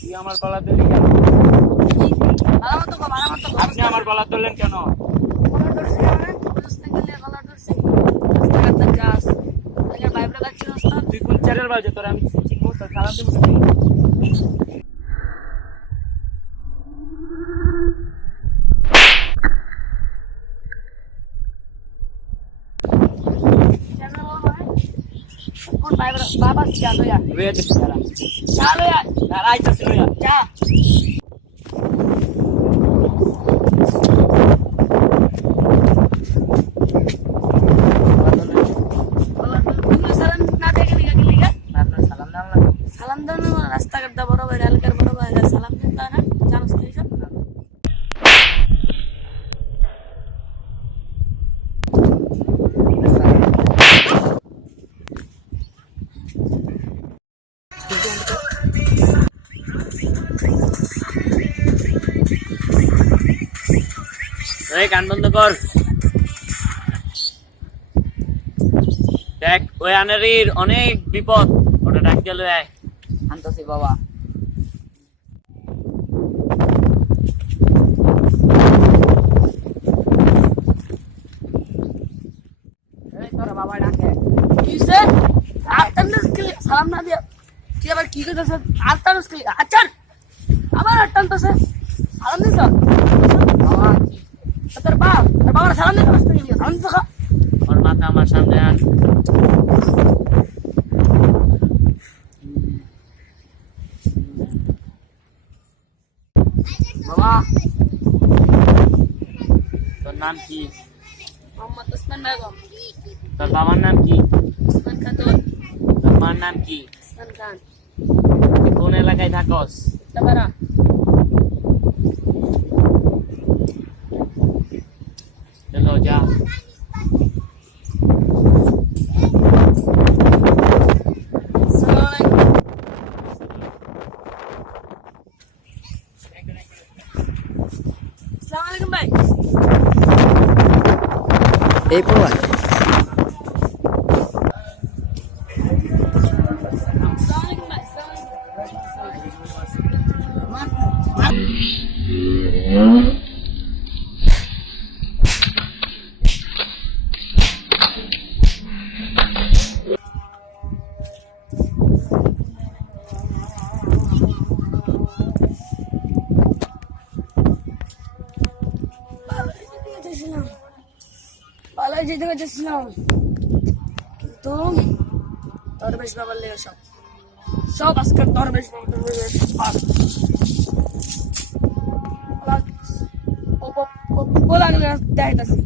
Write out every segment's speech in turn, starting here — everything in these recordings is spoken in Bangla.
তুই আমার গলা ধরলি কেন? আপনি আমার গলা ধরলেন কেন? তুই কোন চ্যানেল বাজে তোর আমি চিনবো তোর সালাম দেবো কেন? বাবা চলো यार লইয়া দিচ্ছি দাঁড়া चलो यार দাঁড়া আইতাছি লইয়া जा সালাম দাও না রাস্তাঘাট বড় ভাই এলাকার বড় ভাই সালাম দিতে না জানোস তুই সব এই গান বন্ধ কর। দেখ ওই আনারির অনেক বিপদ, ওটা ডাক গেল আনতাছি বাবা এই তোর বাবা ডাকে কিসে আটটানস কে সালাম না দিয়া কি আবার কি করতেছ আটটানস কে আচ্ছা আবার আটটানস সালাম দিছ বাবা তোর বাবা সালাম দিছ রাস্তা গিয়ে সালাম দিছ ওর মাথা আমার সামনে আন। বাবা তোর নাম কি? মোহাম্মদ ওসমান বেগম তোর বাবার নাম কি? ওসমান খাতুন তোর মার নাম কি? ওসমান খান তুই কোন এলাকায় থাকস? তাবারা চলো যা। আসসালামু আলাইকুম আসসালামু আলাইকুম ভাই এই পড়া আসসালামু আলাইকুম ভাই ভালো যেতে গেছিলাম কিন্তু দরবেশ বাবার লেগে সব আজকে দরবেশ বাবা দেখাইতেছি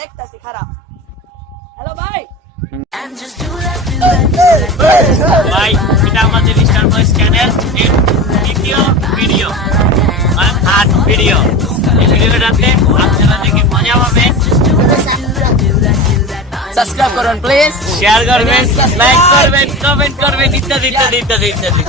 দেখতেছি খারাপ হ্যালো ভাই ভাই এটা আমাদের স্টার ভয়েস চ্যানেল এর দ্বিতীয় ভিডিও মানে থার্ড ভিডিও। এই ভিডিওটাতে আপনারা দেখে মজা পাবেন, সাবস্ক্রাইব করুন প্লিজ শেয়ার করবেন, লাইক করবেন, কমেন্ট করবেন ইত্যাদি ইত্যাদি ইত্যাদি ইত্যাদি।